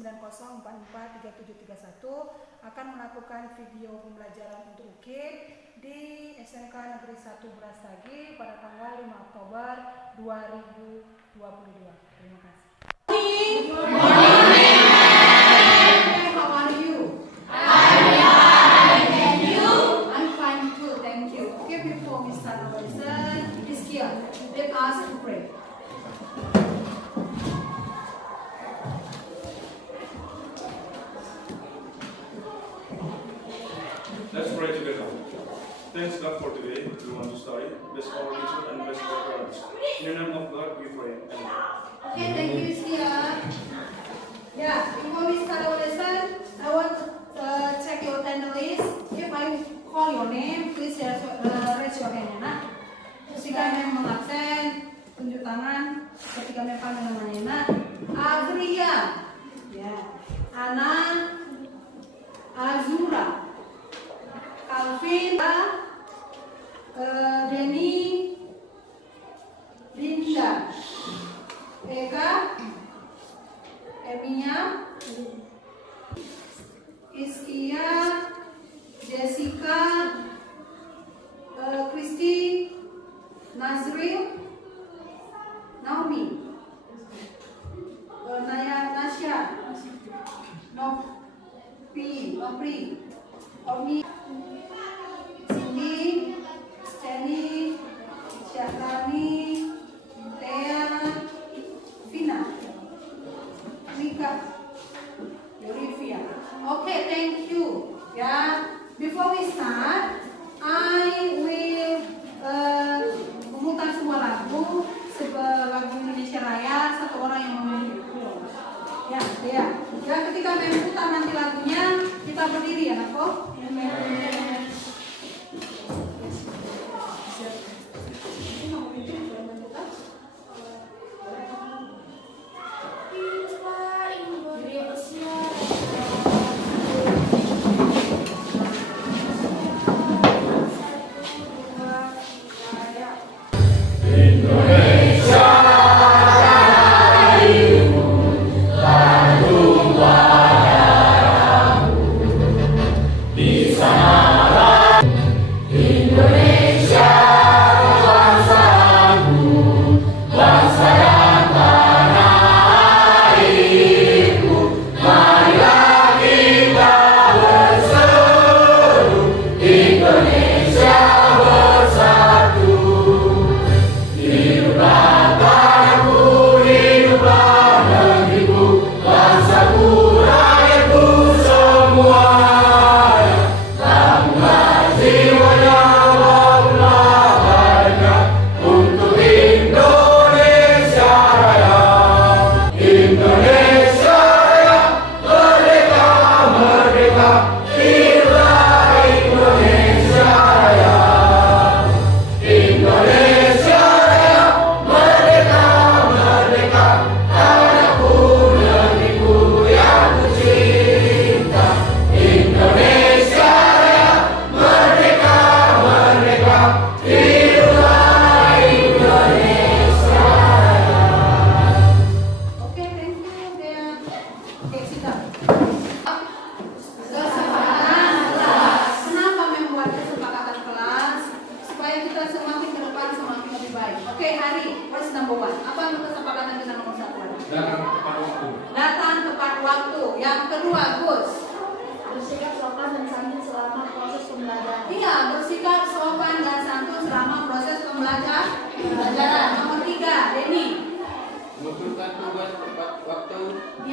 90443731 akan melakukan video pembelajaran untuk UKIP di SMK Negeri 1 Brastagi pada tanggal 5 Oktober 2022. Terima kasih. Good morning. How are you? I'm fine too, thank you. Okay, before we start our lesson, this here, let us pray. Let's pray together. Thanks God for today. We want to study. Bless our teacher and bless our parents. In the name of God we pray. Amen. Okay, thank you, Sia. Yeah, before we start our lesson, I want to check your attendance list. If I call your name, please raise your hand, ya, nak. Ketika memang absen, tunjuk tangan. Ketika memang panggil namanya, nak. Azria, ya, Ana, Azura, Alvin, Denny, Linda, Eka, Eminya, Iskia, Jessica, Kristi, Nazril, Naomi, Nasya, Nopri, Omi, Cindy, Jenny, Syahrani, Thea, Vina, Mika, Yorifia. Okay, thank you. Yeah. Before we start, I will memutar sebuah lagu Indonesia Raya, satu orang yang memilih. Ya. Ya, ketika memutar nanti lagunya, kita berdiri ya, Nako.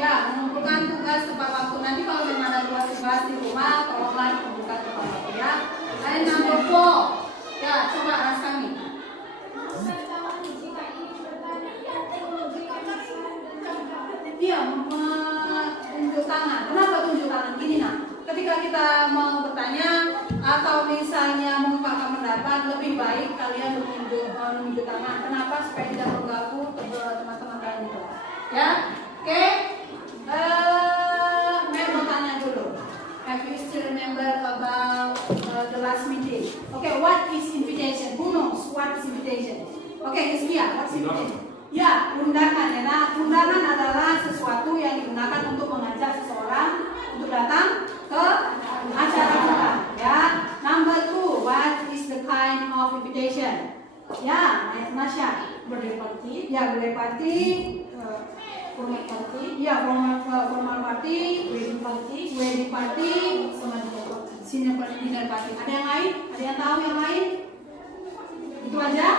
Mengumpulkan tugas tepat waktu. Nanti kalau memang ada tugas di rumah, tolonglah mengumpulkan tepat waktu ya. Lain number 4. Ya, coba Raskami. Iya, tunjuk tangan. Kenapa tunjuk tangan? Gini nak, ketika kita mau bertanya atau misalnya mengungkapkan pendapat, lebih baik kalian menunjuk tangan. Kenapa? Supaya tidak mengganggu teman-teman kalian itu. Ya, oke. Mau tanya dulu. Have you still remember about the last meeting? Okay, what is invitation? Who knows what is invitation? Okay, Iskia, what's invitation? Ya, undangan ya. Nah, undangan adalah sesuatu yang digunakan untuk mengajak seseorang untuk datang ke acara kita. Ya. Number 2, what is the kind of invitation? Ya, Nasya. Birthday party, Ya, birthday party, formal party, ya formal party, wedding party, sama senior party. dinner party. Ada yang lain? Ada yang tahu yang lain? Itu aja?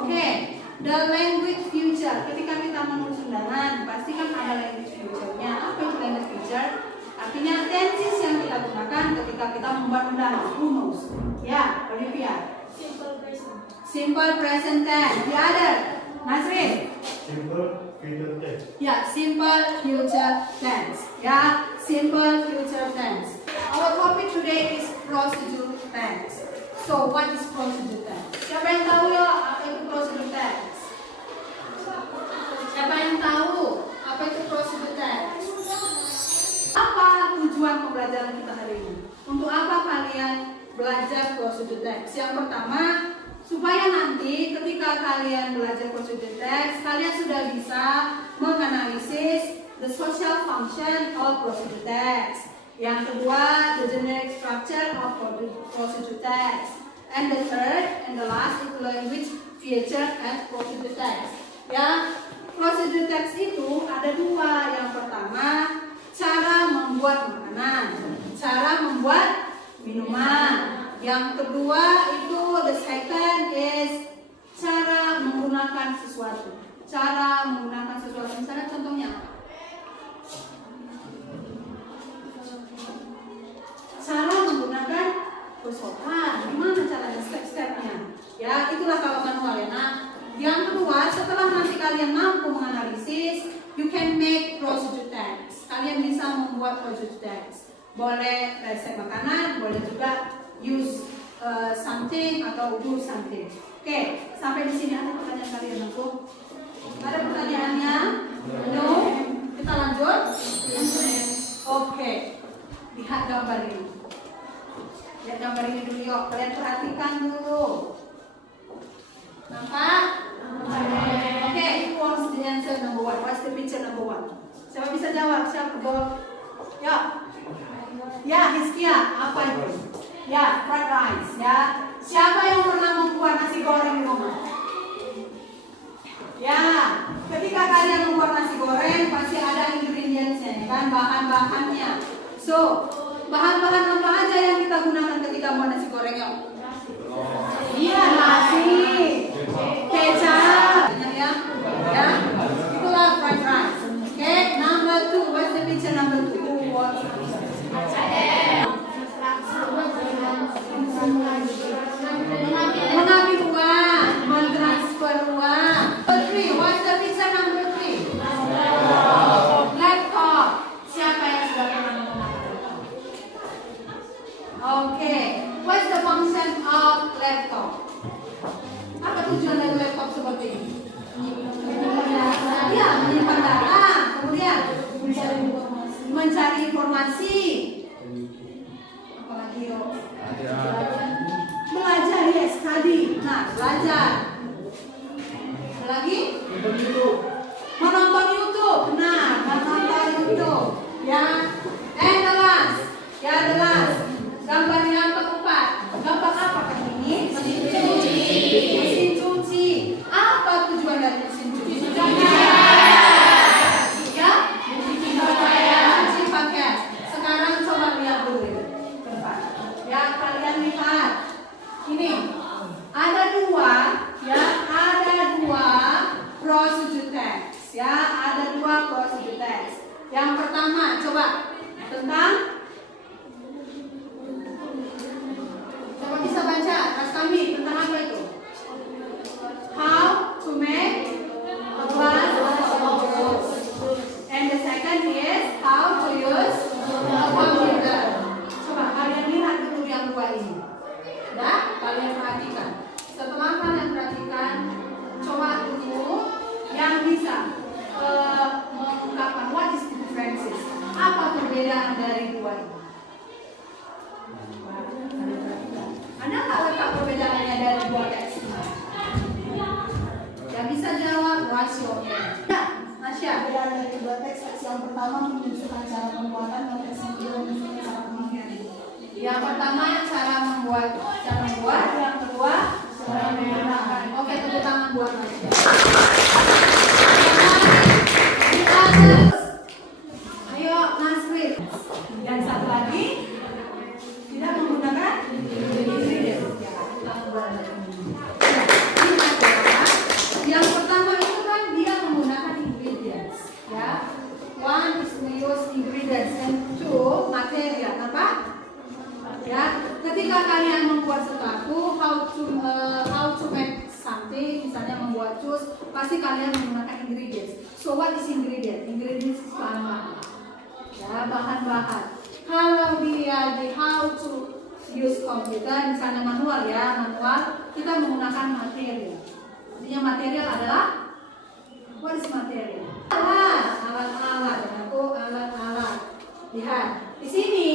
Oke. The language future. Ketika kita menulis undangan, pasti kan ada language future-nya. Apa itu language future? Artinya tenses yang kita gunakan ketika kita membuat undangan. Who knows? Ya, Olivia. Simple present tense. The other. Nasrin. Simple future tense. Ya, simple future tense. Ya, simple future tense. Our topic today is procedure tense. So, what is procedure tense? Siapa yang tahu ya apa itu procedure tense? Siapa yang tahu apa itu procedure tense? Apa tujuan pembelajaran kita hari ini? Untuk apa kalian belajar procedure tense? Yang pertama, supaya nanti ketika kalian belajar procedure tense, kalian sudah bisa menganalisis the social function of procedure tense. Yang kedua, the generic structure of procedure tense. And the third and the last is language feature and procedure tense. Ya, procedure tense itu ada dua. Yang pertama, cara membuat makanan, cara membuat minuman. Yang kedua itu the second is cara menggunakan sesuatu. Cara menggunakan sesuatu. Misalnya contohnya apa? Cara menggunakan pesokan. Gimana caranya step-stepnya? Ya, itulah kalau manual ya. Nah, yang kedua, setelah nanti kalian mampu menganalisis, you can make procedure tense. Kalian bisa membuat procedure tense. Boleh resep makanan, boleh juga use something atau do something. Oke, sampai di sini ada pertanyaan kalian aku? Ada pertanyaannya? No? Kita lanjut? Oke. Lihat gambar ini. Lihat gambar ini dulu yuk. Kalian perhatikan dulu. Nampak? Oke, what's the answer number 1? What's the picture number 1? Siapa bisa jawab? Siapa jawab? Ya. Ya, Hizkia, apa itu? Ya, fried rice ya. Siapa yang pernah membuat nasi goreng di rumah? Ya, ketika kalian membuat nasi goreng pasti ada ingredients-nya kan, bahan-bahannya. So, bahan-bahan apa aja yang kita gunakan ketika buat nasi goreng ya? Iya, nasi, kecap, ya. Ya, itulah fried rice. Oke, number 2, what's the picture number 2? Mengambil uang, mentransfer uang. Number 3, what's the picture number 3? Laptop. Siapa yang sudah pernah menggunakan laptop? Oke, what's the function of laptop? Apa tujuan dari laptop seperti ini? Ya, menyimpan data. Kemudian mencari informasi. Apalagi yuk? Belajar, yes, study. Nah, belajar. Lagi? Menonton YouTube. Nah, menonton YouTube. Ya. And the last. Ya, the last. Gambar yang keempat. Gambar apa kan ini? Mesin cuci. Mesin cuci. Apa tujuan dari mesin cuci? Ya? Cuci pakaian. Sekarang pertama menunjukkan cara pembuatan dan yang kedua menunjukkan cara pemakaian. Yang pertama cara membuat, yang kedua cara menggunakan. Oke, tepuk tangan buat Mas. Ayo Nasrid. Dan satu lagi tidak menggunakan ingredient. Yang pertama itu kan dia menggunakan ingredients, ya. One is use ingredients and two material, apa? Ya. Ketika kalian membuat sesuatu, how to make something, misalnya membuat jus, pasti kalian menggunakan ingredients. So what is ingredient? Ingredients is bahan-bahan. Ya, bahan-bahan. Kalau dia di how to use komputer, misalnya manual ya, kita menggunakan material. Artinya material adalah what is material? Alat-alat. Lihat, di sini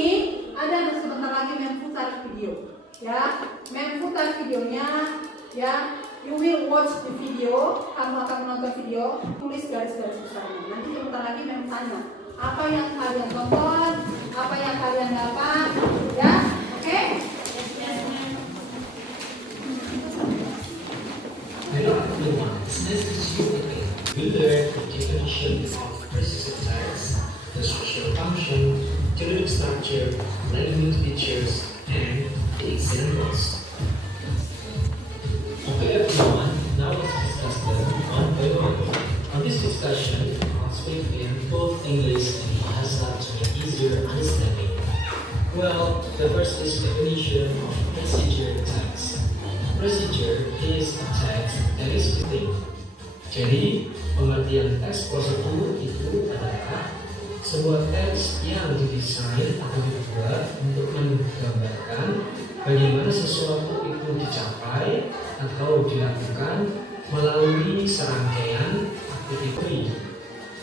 ada sebentar lagi memputar video. Ya, memputar videonya. Ya, you will watch the video. Kamu akan menonton video. Tulis garis-garis besarnya. Nanti sebentar lagi tanya apa yang kalian tonton, apa yang kalian dapat. Ya, oke? Hello everyone, it's nice to see you again. We learned the definition of persistent tags, the structural function, theoretic structure, language features, and the examples. Okay everyone, now let's discuss them one by one. On this discussion, I'll speak in both English and Bahasa to make easier understanding. Well, the first is definition of procedure tags. Procedure is a text that is written. Jadi, pengertian teks prosedur itu adalah sebuah teks yang didesain atau dibuat untuk menggambarkan bagaimana sesuatu itu dicapai atau dilakukan melalui serangkaian aktivitas.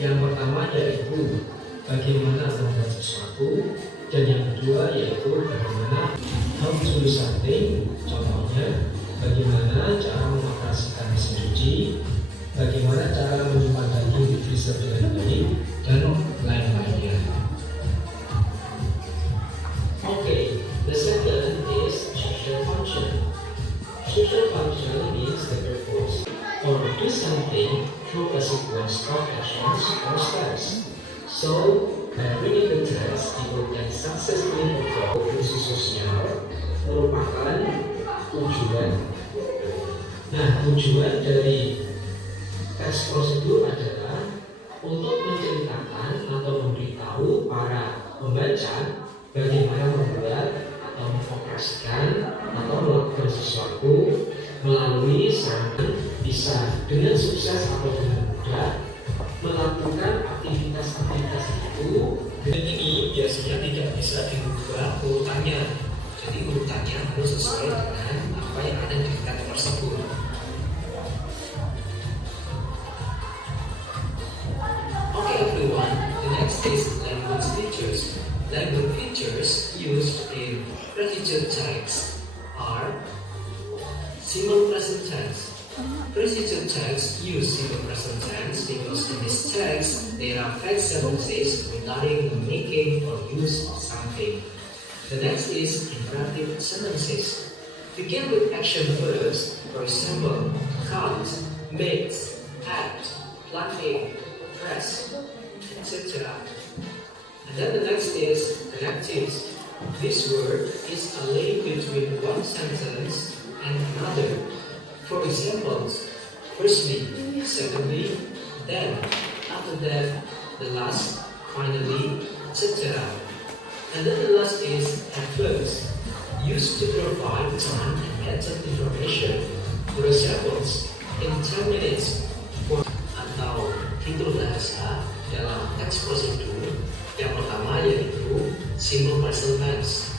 Yang pertama yaitu bagaimana membuat sesuatu, dan yang kedua yaitu bagaimana how to do something. Contohnya, bagaimana cara mengoperasikan mesin cuci, bagaimana cara menyimpan daging di freezer dengan baik, dan lain-lainnya. Okay, the second is social function. Social function means the purpose or do something through a sequence of actions or steps. So, by reading the text, people can successfully evolve fungsi sosial merupakan tujuan. Nah, tujuan dari teks prosedur adalah untuk menceritakan atau memberitahu para pembaca bagaimana membuat atau mengoperasikan atau melakukan sesuatu melalui serangkaian bisa dengan sukses atau dengan mudah melakukan aktivitas-aktivitas itu. Dan ini biasanya tidak bisa diubah urutannya. Jadi urutannya harus sesuai dengan apa yang ada di teks tersebut. Okay everyone, the next is language features. Language features used in procedure tags are simple present tense. Procedure tags use simple present tense because in this text there are fact sentences regarding the making or use of something. The next is imperative sentences. Begin with action verbs, for example, count, makes, act, plug in, press, etc. And then the next is connectives. This word is a link between one sentence and another. For examples, firstly, secondly, then, after that, the last, finally, etc. And then the last is at first, used to provide time and method information. For examples, in 10 minutes, for atau fitur bahasa dalam teks prosedur. Yang pertama yaitu simple present tense.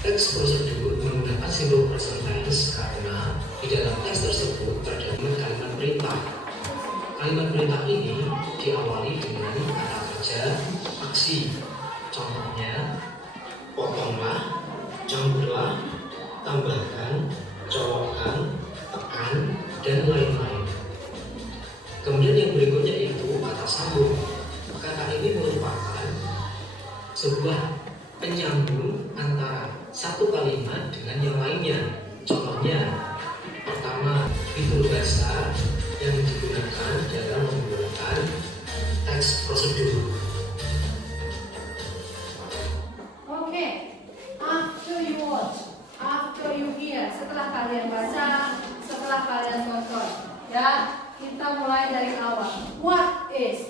Teks prosedur menggunakan simple present tense karena di dalam teks tersebut terdapat kalimat perintah. Kalimat perintah ini diawali dengan kata kerja aksi. Contohnya, potonglah, campurlah, tambahkan, colokkan, tekan, dan lain-lain. Kemudian yang berikutnya itu kata sambung. Kata ini merupakan sebuah penyambung antara satu kalimat dengan yang lainnya. Contohnya, pertama, fitur bahasa yang digunakan dalam menggunakan teks prosedur. Oke, after you watch, after you hear, setelah kalian baca, setelah kalian tonton, ya, kita mulai dari awal. What is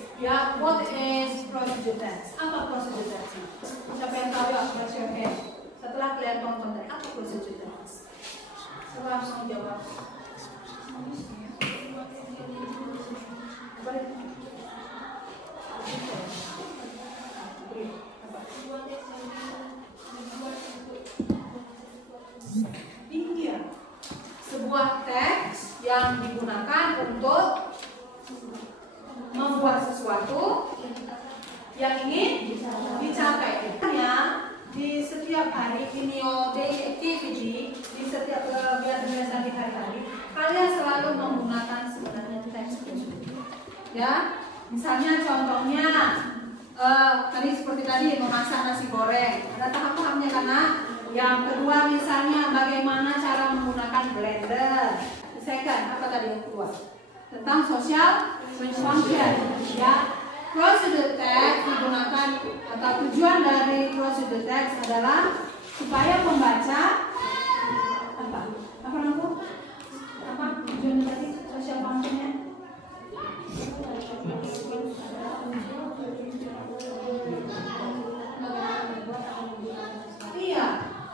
procedure text? Apa procedure text? Siapa yang tahu ya? Raise your hand. Setelah kalian tonton tadi, apa procedure text? Siapa langsung jawab? Iya, sebuah teks yang digunakan untuk membuat sesuatu yang ingin dicapai. Di setiap hari in your daily activity, di setiap kegiatan di hari-hari, kalian selalu menggunakan sebenarnya teks prosedur. Ya, misalnya contohnya tadi seperti tadi memasak nasi goreng, ada tahap-tahapnya karena. Yang kedua misalnya bagaimana cara menggunakan blender. Second, apa tadi yang kedua? Tentang social function. Ya, procedure text digunakan atau tujuan dari procedure text adalah supaya pembaca apa tujuan tadi social functionnya? Iya.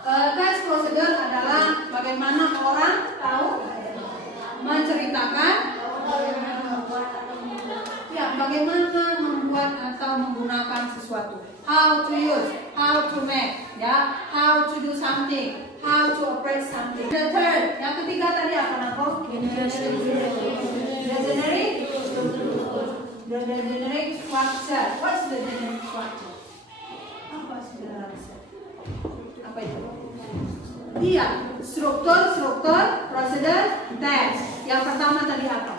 Teks prosedur adalah bagaimana orang tahu menceritakan, ya, bagaimana membuat atau menggunakan sesuatu. How to use, how to make, ya, how to do something, how to operate something. The third, yang ketiga tadi apa namanya? The generic structure. What's the generic structure? Apa sebenarnya? Apa itu? Iya, struktur, prosedur, teks. Yang pertama tadi apa?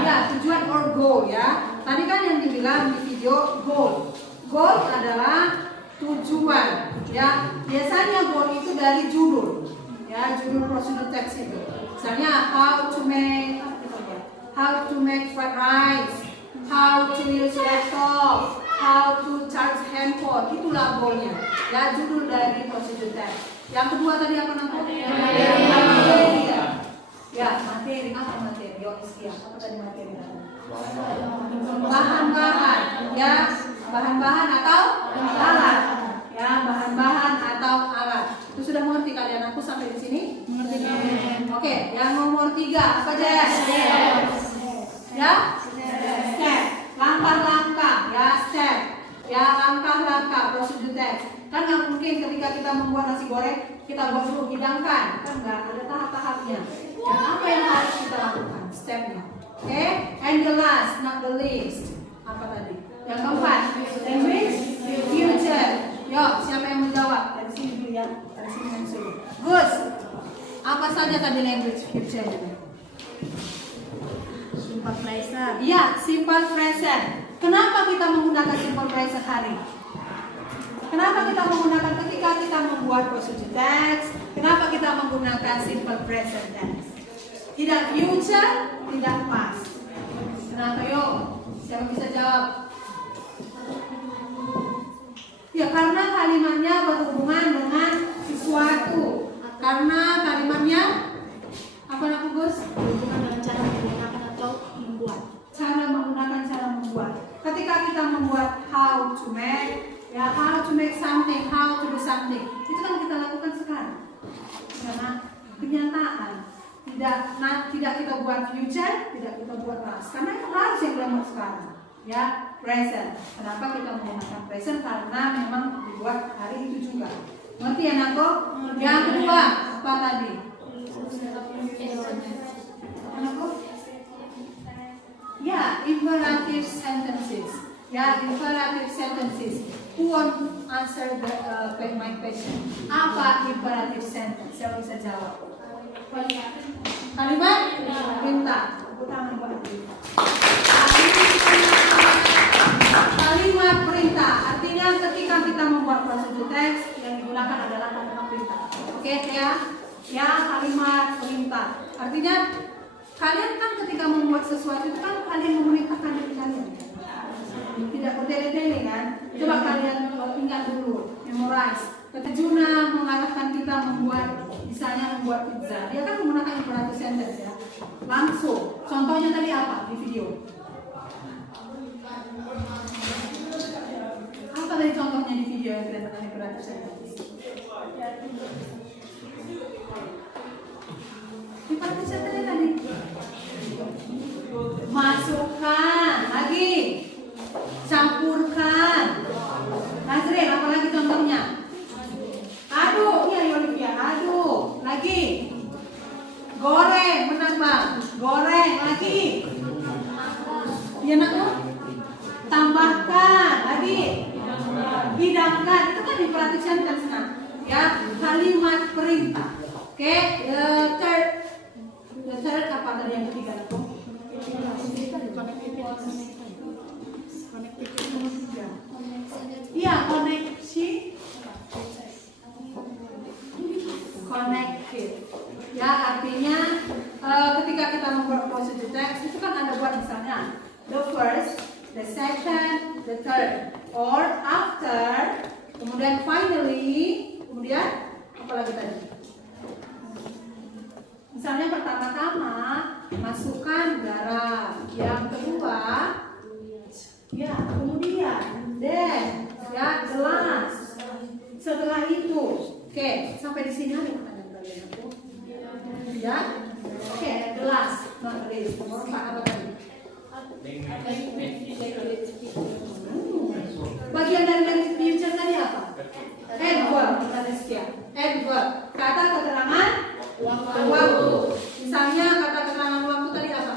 Ya, tujuan or goal, ya. Tadi kan yang dibilang di video goal. Goal adalah tujuan, ya. Biasanya goal itu dari judul, ya, judul prosedur teks itu. Misalnya how to make fried rice, how to use laptop, how to charge handphone, itulah goalnya, ya, judul dari prosedur teks. Yang kedua tadi apa namanya? Materi. Ya, materi. Apa materi? Apa tadi materi? Bahan-bahan, ya, bahan-bahan atau alat, ya, bahan-bahan atau alat. Itu sudah mengerti kalian? Aku sampai di sini mengerti. Oke, yang nomor 3 apa aja? Ya, step, langkah-langkah, ya, step, ya, langkah-langkah prosedur teks. Kan nggak mungkin ketika kita membuat nasi goreng kita buat dulu hidangkan, kan nggak ada tahap-tahapnya. Dan apa yang harus kita lakukan? Stepnya. Oke, and the last, not the least, apa tadi? Yang keempat, language future. Yuk, siapa yang menjawab? Dari sini dulu ya, dari sini yang dulu. Gus, apa saja tadi language future? Simple present. Iya, simple present. Kenapa kita menggunakan simple present hari? Kenapa kita menggunakan ketika kita membuat procedure text? Kenapa kita menggunakan simple present tense? Tidak future, tidak past. Kenapa yuk? Siapa bisa jawab? Ya, karena kalimatnya berhubungan dengan sesuatu. Karena kalimatnya apa nak Gus? Berhubungan dengan cara menggunakan atau membuat. Cara membuat. Ketika kita membuat how to make, ya, how to make something, how to do something, itu kan kita lakukan sekarang. Karena kenyataan. Tidak kita buat future, tidak kita buat past. Karena itu harus yang kita buat sekarang. Ya, present. Kenapa kita menggunakan present? Karena memang dibuat hari itu juga. Ngerti ya Nako? Yang kedua, apa tadi? Nako? Ya, imperative sentences. Ya, imperative sentences. Who won't answer my question? Apa imperative sentence? Siapa bisa jawab? Kalimat perintah. Kalimat perintah artinya membuat prosedur teks yang digunakan adalah kalimat perintah. Oke ya? Ya, kalimat perintah. Artinya kalian kan ketika membuat sesuatu itu kan kalian memerintahkan diri kalian. Tidak bertele-tele kan? Coba kalian ingat dulu, memorize. Ketika Juna mengarahkan kita misalnya membuat pizza, dia kan menggunakan imperative sentence ya. Langsung. Contohnya tadi apa di video? Apa tadi contohnya di video yang kalian tanya imperative sentence? Imperative sentence tadi. Masukkan lagi. Campurkan. Nazril, apa lagi contohnya? Aduk, iya Olivia, aduk. Lagi. Goreng, benar Bang. Goreng, lagi. Iya nak tuh? Tambahkan, lagi. Hidangkan, itu kan imperative sentence nah. Ya, kalimat perintah. Oke, the third apa tadi yang ketiga tuh? Iya, koneksi. Connected. Ya, artinya ketika kita membuat prosedur teks itu kan ada buat misalnya the first, the second, the third, or after, kemudian finally, kemudian apa lagi tadi? Misalnya pertama-tama masukkan garam, yang kedua, ya kemudian, then, ya gelas. Setelah itu, oke, sampai di sini ada pertanyaan kalian aku. Ya, oke, gelas, not list. Nomor 4 apa tadi? Bagian dari future tadi apa? Adverb, kita sekian. Adverb, kata keterangan waktu. Misalnya kata keterangan waktu tadi apa?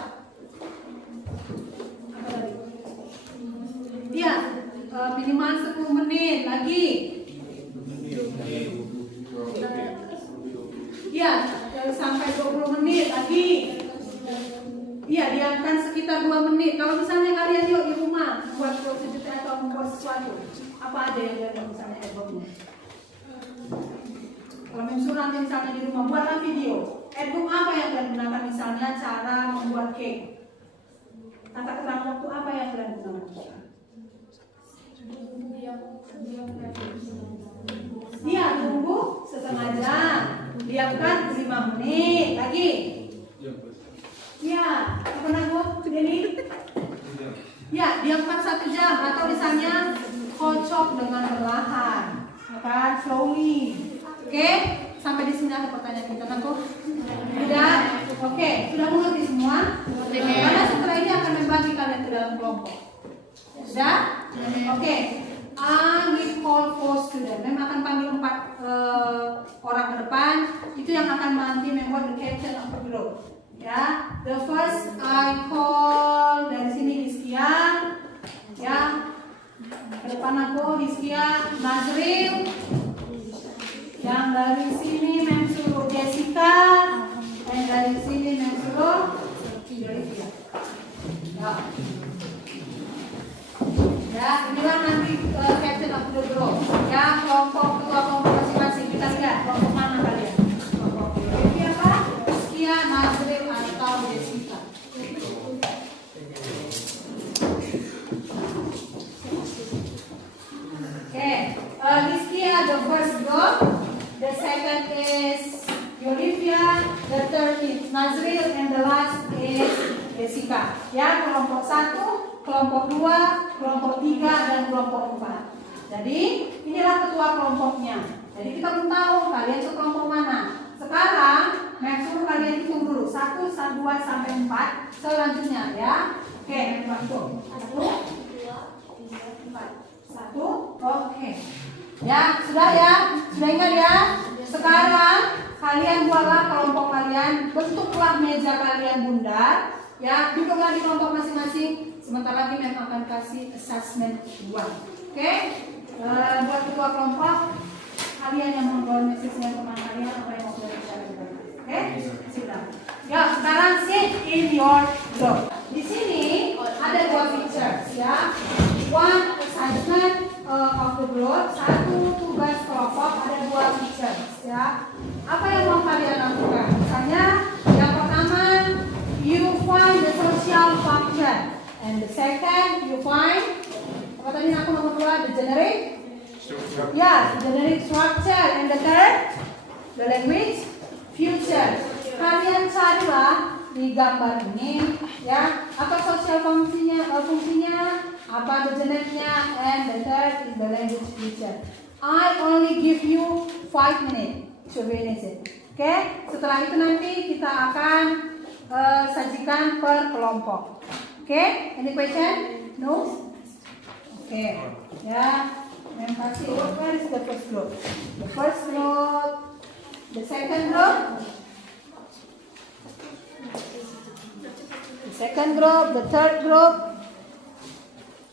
Apa tadi? Iya, minimal 10 menit lagi. Iya, sampai 20 menit lagi. Iya, diamkan sekitar 2 menit. Kalau misalnya kalian juga di rumah buat prosedur atau membuat sesuatu, apa aja yang kalian misalnya adverbnya? Kalau mensurat misalnya di rumah, buatlah video. Adverb apa yang kalian gunakan? Misalnya cara membuat cake. Kata keterangan waktu apa yang kalian gunakan? Iya, tunggu setengah jam. Diamkan 5 menit lagi. Ya, pernah Bu Denny? Ya, diamkan 1 jam atau misalnya kocok dengan perlahan, kan? Slowly. Oke, sampai di sini ada pertanyaan kita kan Bu? Sudah? Oke, sudah mengerti semua? Karena setelah ini akan membagi kalian ke dalam kelompok. Sudah? Oke. I will call 4 students. Memang akan panggil 4 orang ke depan. Itu yang akan nanti membuat the caption of the group. Ya, the first I call dari sini Hizkia, ya, ke depan aku Hizkia, Nazril, yang dari sini Memsuruh Jessica, dan dari sini Memsuruh Olivia. Ya, inilah nanti captain of the group. Ya, kelompok ketua kelompok masing-masing. Kita lihat kelompok mana kalian? Kelompok Olivia apa? Hizkia, Nazril, atau Jessica. Okay, Hizkia the first group, the second is Olivia, the third is Nazril, and the last is Jessica. Ya, kelompok 1, kelompok 2, kelompok 3, dan kelompok 4. Jadi inilah ketua kelompoknya. Jadi kita belum tahu kalian itu kelompok mana. Sekarang suruh kalian hitung dulu 1, 2, sampai 4. Selanjutnya ya. Oke, bantu. 1, 2, 3, 4. 1. Oke. Ya, sudah ya. Sudah ingat ya. Sekarang kalian buatlah kelompok kalian, bentuklah meja kalian bundar. Ya, duduklah di kelompok masing-masing. Sebentar lagi memang akan kasih assessment 2. Oke? Buat ketua kelompok, kalian yang membawa message-nya teman kalian apa yang mau kalian bicarakan. Oke? Sudah. Ya, sekarang sit in your group. Di sini ada 2 pictures ya. One assignment, of the group, satu tugas kelompok ada 2 features ya. Apa yang mau kalian lakukan? Misalnya yang pertama, you find the social function, and the second you find apa tadi aku nomor 2, the generic, the generic structure, and the third, the language future. Kalian carilah di gambar ini ya, apa social fungsinya, apa the genericnya, and the third is the language future. I only give you 5 minutes to finish it. Oke, setelah itu nanti kita akan sajikan per kelompok. Oke, any question? No? Oke, ya. Terima kasih. Where is the first group? The first group, the second group, the second group, the third group.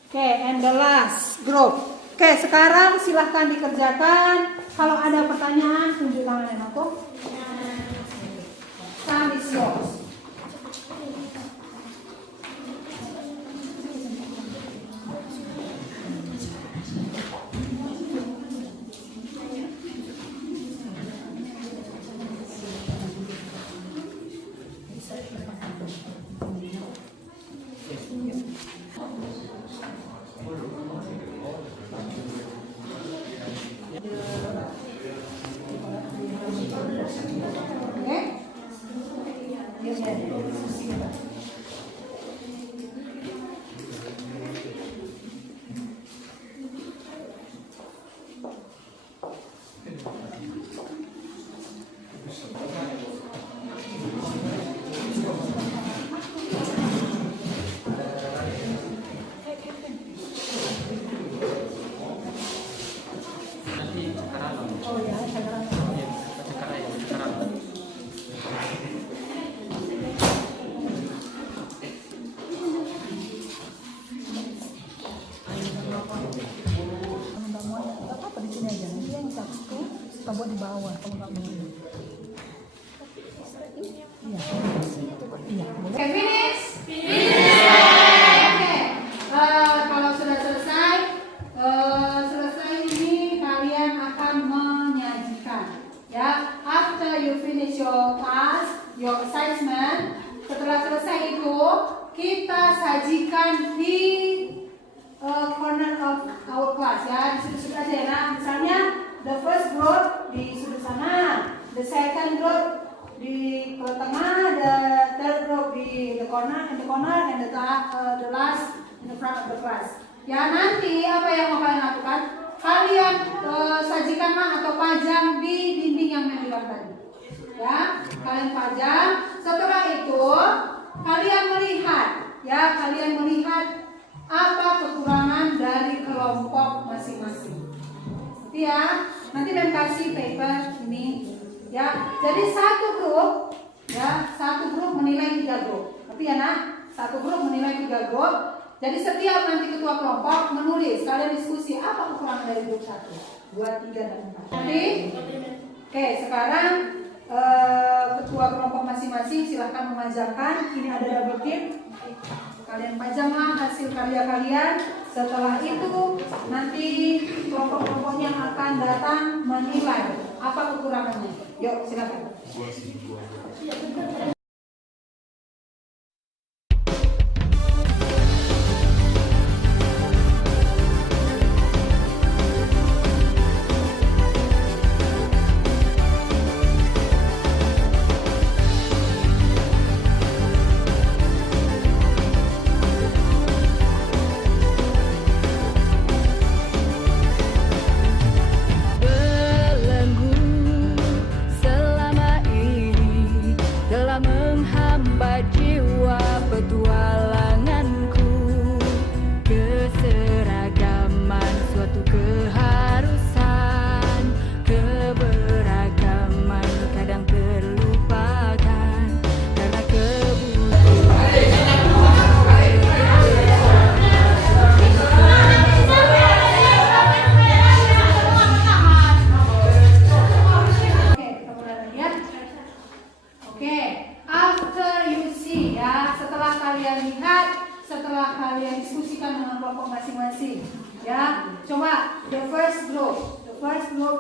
Oke, and the last group. Oke, sekarang silahkan dikerjakan. Kalau ada pertanyaan, tunjuk tangan aku. Time is yours. Buat di bawah kalau nggak mau. Iya. Iya. Oke, finish. Oke. Kalau sudah selesai ini kalian akan menyajikan. Ya, after you finish your task, your assignment, setelah selesai itu kita sajikan di corner of our class ya, di sudut-sudut aja ya. Nah, misalnya the first group di sudut sana, the second group di tengah, the third group di the corner, and the last in the front of the class. Ya, nanti apa yang mau kalian lakukan? Kalian sajikanlah atau pajang di dinding yang membilang tadi. Ya, kalian pajang. Setelah itu kalian melihat apa kekurangan dari kelompok masing-masing. Ya, nanti Mem kasih paper ini ya. Jadi satu grup menilai 3 grup. Tapi ya nak, satu grup menilai 3 grup. Jadi setiap nanti ketua kelompok menulis, kalian diskusi apa kekurangan dari grup 1, 2, 3 dan 4. Nanti oke, sekarang ketua kelompok masing-masing silahkan memajangkan. Ini ada double tip. Kalian pajanglah hasil karya kalian. Setelah itu nanti kelompok-kelompoknya akan datang menilai apa kekurangannya. Yuk, silakan. Selama ini telah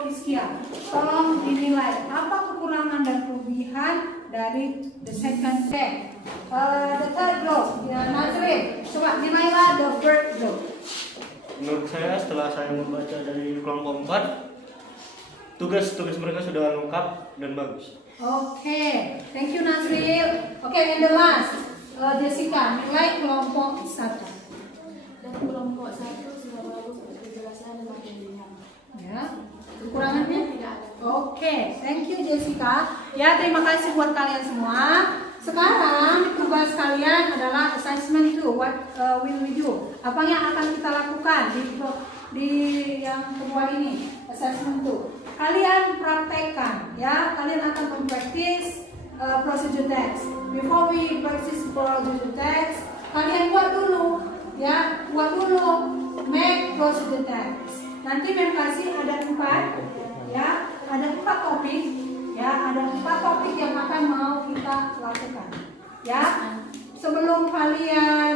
Iskia, tolong dinilai apa kekurangan dan kelebihan dari the second tag. The third group, Nazrin, coba nilailah the third group. Menurut saya setelah saya membaca dari kelompok 4, tugas-tugas mereka sudah lengkap dan bagus. Okay, thank you Nazril. Okay, and the last, Jessica, nilai kelompok 1. Dan kelompok 1 sudah bagus untuk penjelasan dan materinya. Ya, kekurangannya? Tidak ada. Oke, thank you Jessica. Ya, terima kasih buat kalian semua. Sekarang tugas kalian adalah assessment itu. What will we do? Apa yang akan kita lakukan di yang kedua ini? Assessment itu. Kalian praktekkan, ya. Kalian akan mempraktis procedure text. Before we practice procedure text, kalian buat dulu, ya. Buat dulu make procedure text. Nanti Mem kasih ada 4, ya. Ada 4 topik, ya. Ada 4 topik yang akan mau kita lakukan, ya. Sebelum kalian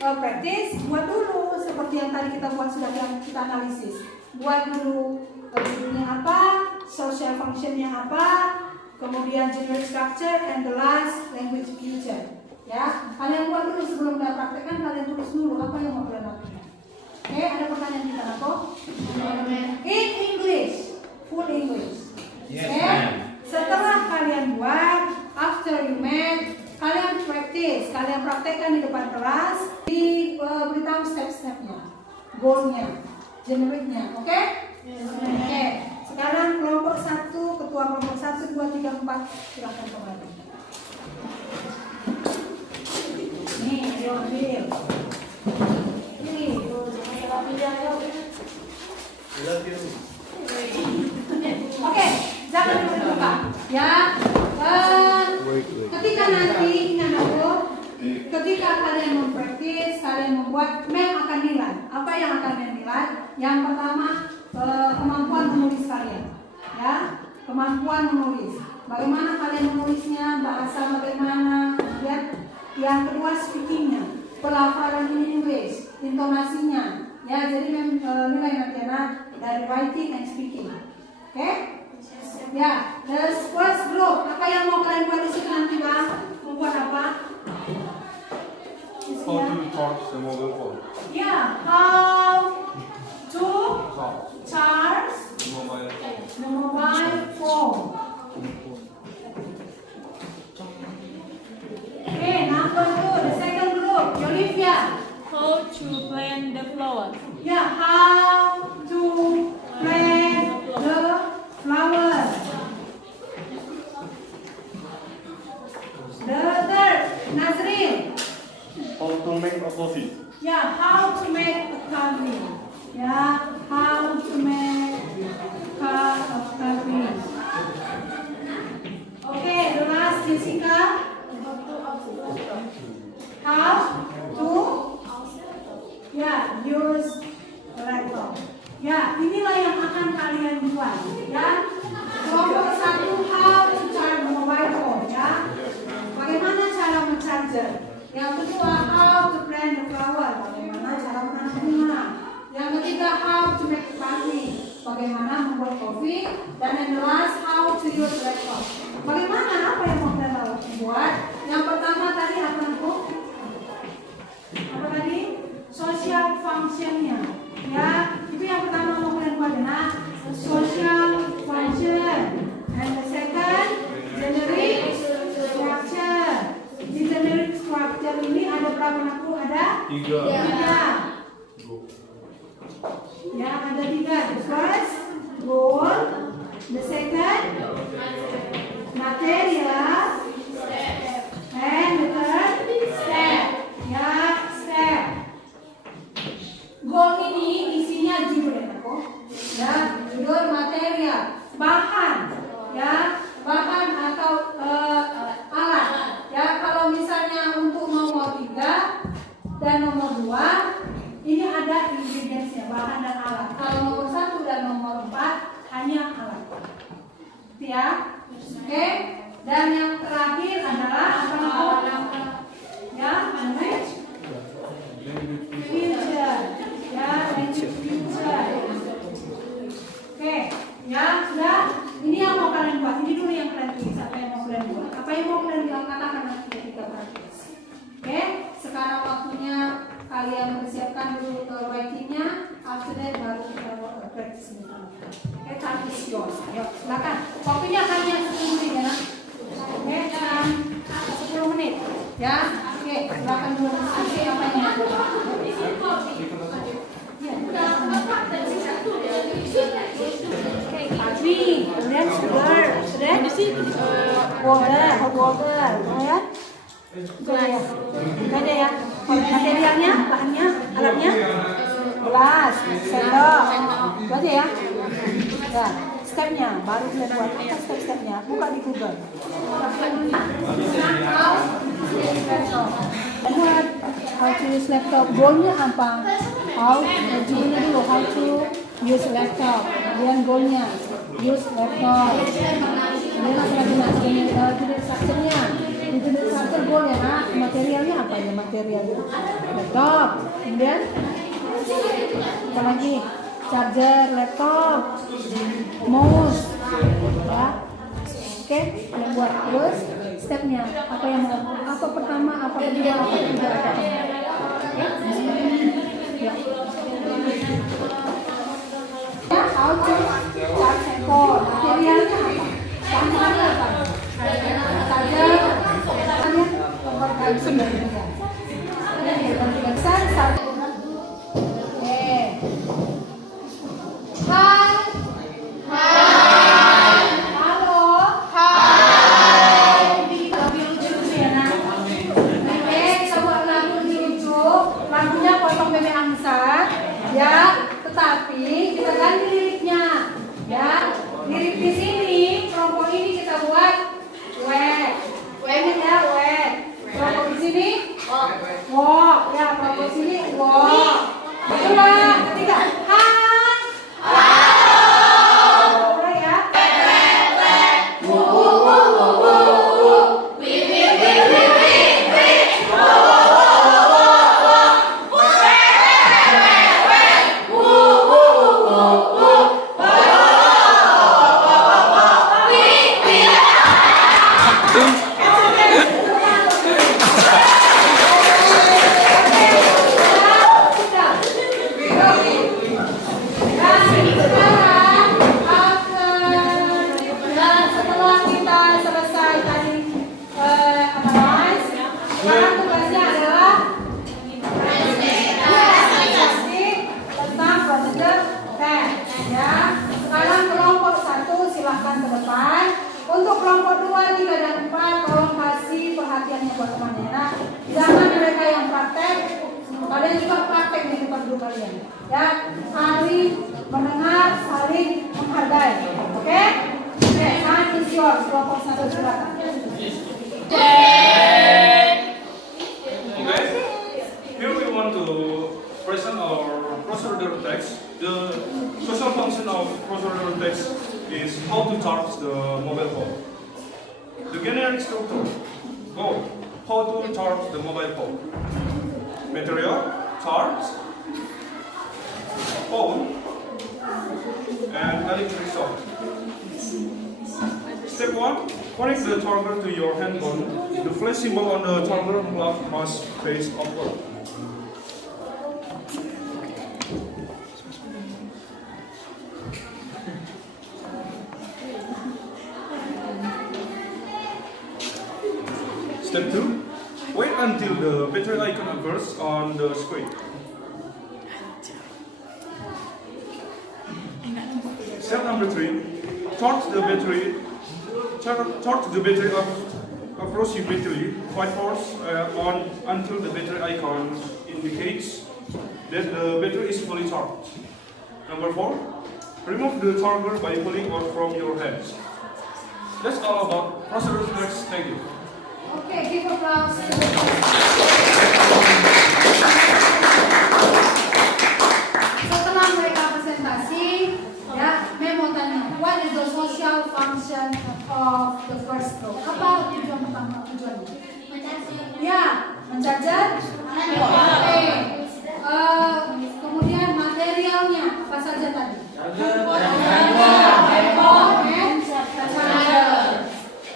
praktis, buat dulu seperti yang tadi kita buat sudah yang kita analisis. Buat dulu judulnya apa, social functionnya apa, kemudian generic structure, and the last language feature. Ya, kalian buat dulu sebelum kalian praktekkan, kalian tulis dulu apa yang mau kalian lakukan. Oke, ada pertanyaan kita apa? In English, full English. Oke, setelah kalian buat, after you make, kalian practice, kalian praktekkan di depan kelas, diberitahu step-stepnya, goalnya, genericnya, oke? Oke, sekarang kelompok 1, ketua kelompok 1, 2, 3, 4, silahkan kembali. Nih, ayo ambil. Ini, oke, jangan dibuka, ya. Ketika nanti ingat aku, ketika kalian mempraktis, kalian membuat, Mem akan nilai. Apa yang akan Mem nilai? Yang pertama, kemampuan menulis kalian, ya. Kemampuan menulis. Bagaimana kalian menulisnya, bahasa bagaimana, ya. Yang kedua, speakingnya, pelafalan in English, intonasinya, ya. Jadi Mem nilai nanti dari writing and speaking, oke? Ya, the first group, apa yang mau kalian buat di sini nanti, Bang? Membuat apa? How to charge the mobile phone. Ya, how to charge Mobile. the mobile phone. Okay, number 2, the second group, Olivia. How to plant the flower. Yeah, how to plant the flower. The third, Nazril. How to make a coffee. Yeah, how to make a coffee. Yeah, how to make a cup of coffee. Okay, the last, Jessica. How to, yeah, use the laptop. Ya, inilah yang akan kalian buat, ya. Kelompok 1, how to charge the mobile phone, ya. Bagaimana cara men-charger. Yang kedua, how to plant the flower. Bagaimana cara menanam bunga. Yang ketiga, how to make coffee. Bagaimana membuat kopi. Dan yang the last, how to use laptop. Bagaimana, apa yang mau kalian buat? Yang pertama tadi apa itu? Apa tadi? Social functionnya. Ya, itu yang pertama mau kalian buat. Nah, social function. And the second, generic structure. Di generic structure ini ada berapa naku? Ada 3. Ya, ada 3. The first, goal. The second, material. And the third, step. Ya, step. Goal ini isinya judul ya, aku. Ya, judul material, bahan, ya, bahan atau alat. Ya, kalau misalnya untuk nomor 3 dan nomor 2 ini ada ingredientsnya, bahan dan alat. Kalau nomor 1 dan nomor 4 hanya alat. Ya, oke. Dan yang terakhir adalah apa namanya? Ya, language. Future. Ya, language future. Oke, ya. Oke, time is yours. Ayo, silakan. Waktunya hanya 10 menit ya, nak. Oke, 10 menit. Ya, oke, silakan dulu diskusi apa yang mau. Coffee, kemudian sugar, kemudian water, hot water, ya. Itu ya. Ada ya. Materialnya, bahannya, alatnya, gelas, sendok, itu aja ya. Ya, stepnya baru kita buat. Apa step-stepnya? Buka di Google. Buat how to use laptop, goalnya apa? How dulu how to use laptop, kemudian goalnya use laptop, kemudian lagi strukturnya, struktur goalnya, nah materialnya apa ya materialnya laptop, kemudian apa lagi charger laptop, mouse, ya. Oke, yang buat terus stepnya apa yang mau apa pertama apa kedua apa ketiga apa ya. Ya, how to charge handphone. Materialnya apa? Bahannya apa? Charger, Step 1. Connect the charger to your handphone. The flash symbol on the charger plug must face upward. Step 2. Wait until the battery icon appears on the screen. Step number 3. Charge the battery up approximately 5 hours on until the battery icon indicates that the battery is fully charged. Number 4. Remove the charger by pulling out from your hands. That's all about processor flex. Thank you. Okay, give applause. Setelah mereka presentasi, ya, mau tanya, what is the social function of the first row? Apa tujuan pertama tujuannya? Ya, mencajar. Oke. Kemudian materialnya apa saja tadi?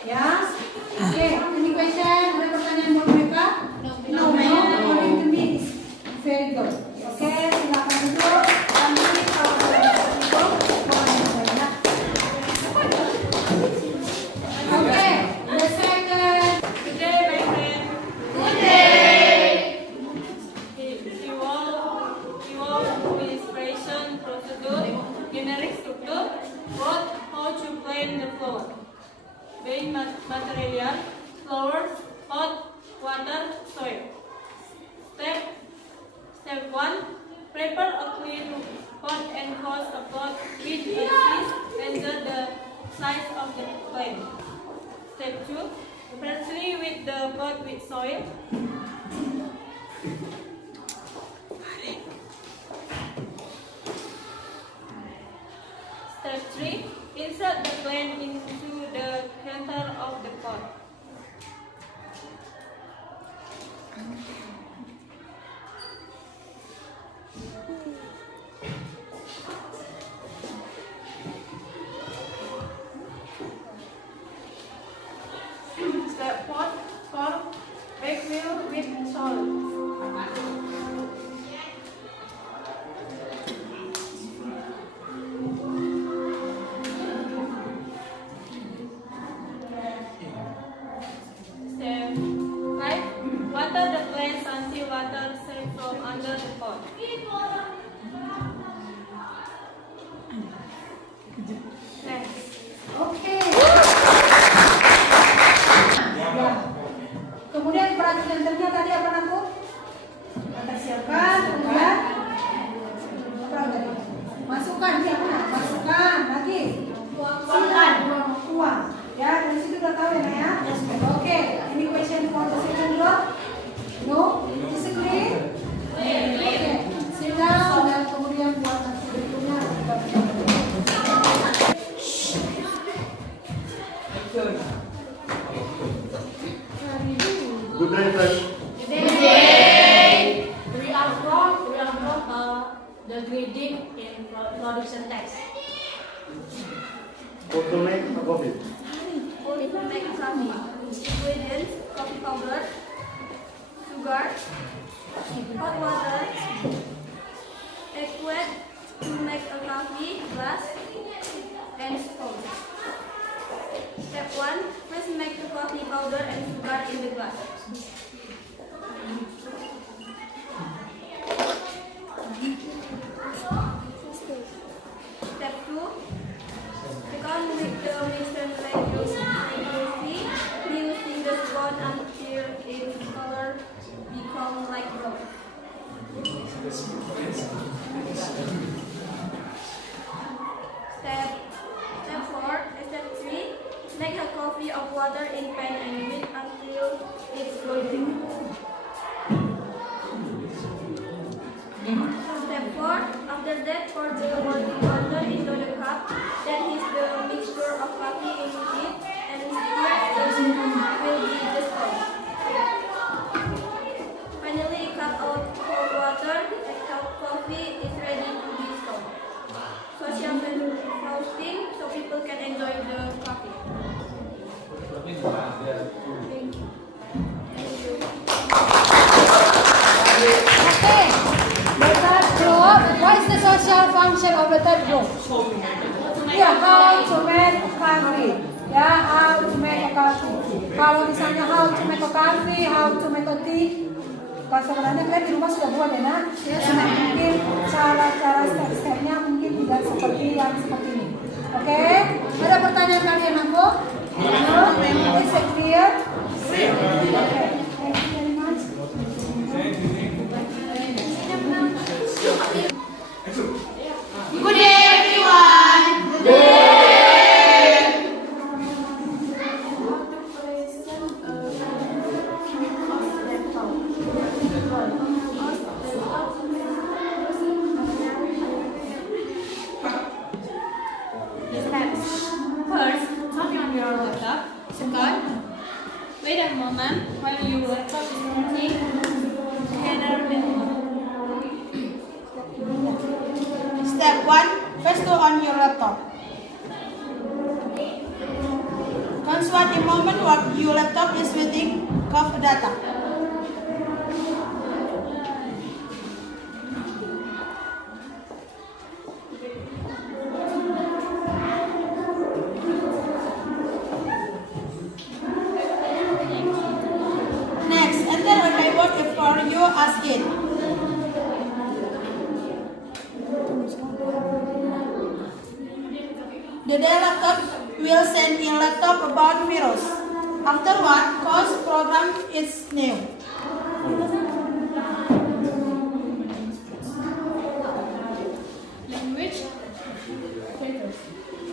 Ya. Oke, any question? Ada pertanyaan buat mereka? No. According to me, it's very good. Oke, silakan duduk. Nanti kalau ada itu, clean the floor. Main material: flour, pot, water, soil. Step 1. Prepare a clean pot and close the pot with a twist. Measure the size of the plant. Step 2. Freshly with the pot with soil. Step 3. Insert the plant into the center of the pot. Step 4. Backfill with soil. Step 5. Water the plants until water seeps from under the pot. Next. Oke. Ya. Kemudian perhatian tadi apa Naku? Kita siapkan, kemudian apa tadi? Masukkan siapa? Masukkan lagi. Tuangkan. Tuang. Ya, dari situ udah tahu ya, Nak, ya? Oke, ini question for the second block. No, disagree? Oke, sit down dan kemudian buat nanti berikutnya. Good day, friends. Today we are from the grading in production test. How to make a coffee? To make coffee. Ingredients: coffee powder, sugar, hot water, egg white to make a coffee, glass, and spoon. Step 1. First make the coffee powder and sugar in the glass. Step 2. Become with the mixture gradually, using the spoon until its color become light brown. Step 3. Make a coffee of water in pan and whip until it's boiling. Step 4. After that, pour the boiling water into the cup. That is the mixture of coffee in it, and here will be the spoon. Finally, cut out cold water. The coffee is ready to be stoned. Social roasting so people can enjoy the coffee. Thank you. Okay. The third group. What is the social function of the third group? Yeah, how to make coffee. Yeah, how to make a coffee. Kalau misalnya how to make a coffee, how to make a tea. Kalau sebenarnya kalian di rumah sudah buat ya, Nak? Cuma mungkin cara-cara step-stepnya mungkin tidak seperti yang seperti ini. Oke? Ada pertanyaan kalian aku? No? Is it clear? Okay. Thank you very much. Good day, everyone. Good day. First, turn on your laptop. Second, wait a moment while your laptop is working. Step 1. First turn on your laptop. Consume a moment while your laptop is waiting for data. Next, enter a keyword if you ask it. The Dell laptop will will send a laptop about virus. Afterward, course program is new. Language filters.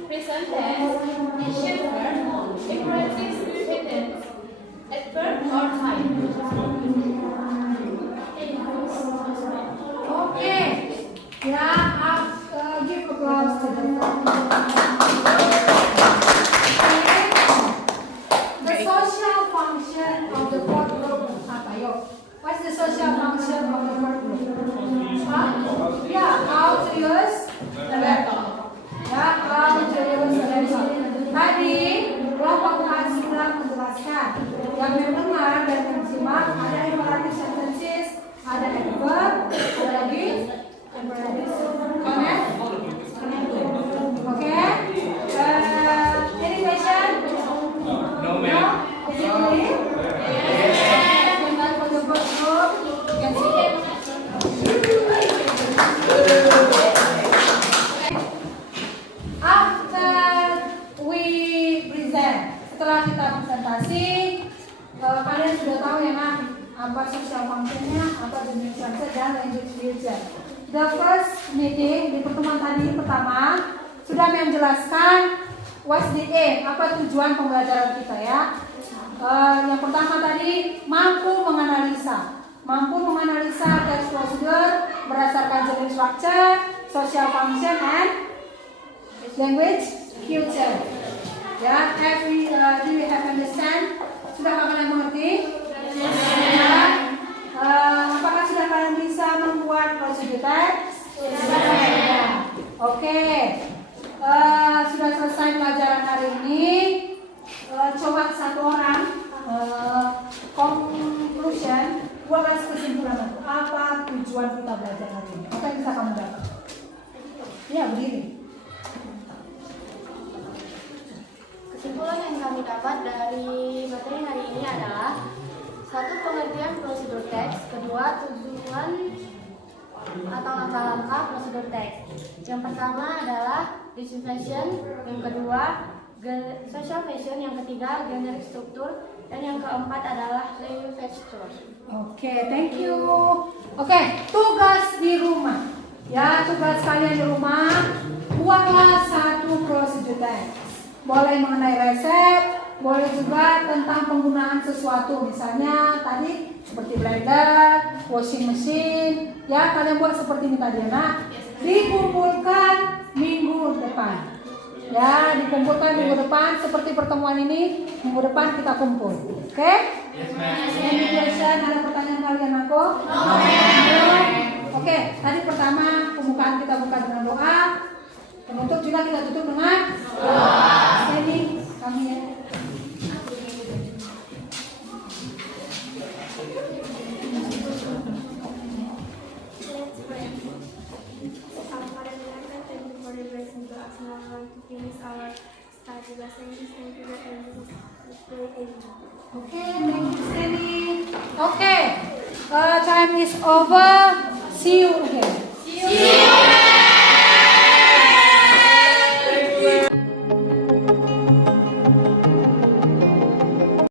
Present tense, ancient verb, imperative sentence, adverb or type. Okay. Yeah, give applause to the The social function of the fourth group. Apa yo? What's the social function of the fourth group? Yeah, how to use the laptop. Yeah, how to use the laptop. Tadi kelompok A sudah menjelaskan. Yang mendengar dan menyimak ada imperative sentences, ada adverb, ada lagi connect. Okay. Any question? No, ma'am. Is it clear? Yes. For the first group, you can see it. After we present, setelah kita presentasi, kalian sudah tahu ya nak apa social functionnya, apa jenis structure dan language future. The first meeting di pertemuan tadi pertama sudah menjelaskan what's the aim, apa tujuan pembelajaran kita ya. Yang pertama tadi mampu menganalisa text procedure berdasarkan jenis structure, social function and language future. Ya, do you have understand? Sudah kalian mengerti? Ya. Apakah sudah kalian bisa membuat prosedur teks? Ya. Oke. Sudah selesai pelajaran hari ini. Coba satu orang conclusion, buat kasih kesimpulan apa tujuan kita belajar hari ini. Apa yang bisa kamu dapat? Ya, berdiri. Kesimpulan yang kami dapat dari materi hari ini adalah: satu, pengertian prosedur teks; kedua, tujuan atau langkah-langkah prosedur teks. Yang pertama adalah description, yang kedua social fashion, yang ketiga generic struktur, dan yang keempat adalah language structure. Oke, thank you. Oke, tugas di rumah. Ya, tugas kalian di rumah, buatlah satu prosedur teks. Boleh mengenai resep, boleh juga tentang penggunaan sesuatu. Misalnya tadi seperti blender, washing machine. Ya, kalian buat seperti ini tadi ya. Dikumpulkan minggu depan. Ya, dikumpulkan minggu depan seperti pertemuan ini. Minggu depan kita kumpul. Oke? Yes, ma'am. Any question? Ada pertanyaan kalian aku? No. Oke, tadi pertama pembukaan kita buka dengan doa. Penutup juga kita tutup dengan doa. Standing kami ya. Let's pray. Our Father in heaven, thank you for the blessing to us now to finish our study lesson. Thank you for everything. Oke, thank you, Sandy. Oke, time is over. See you again.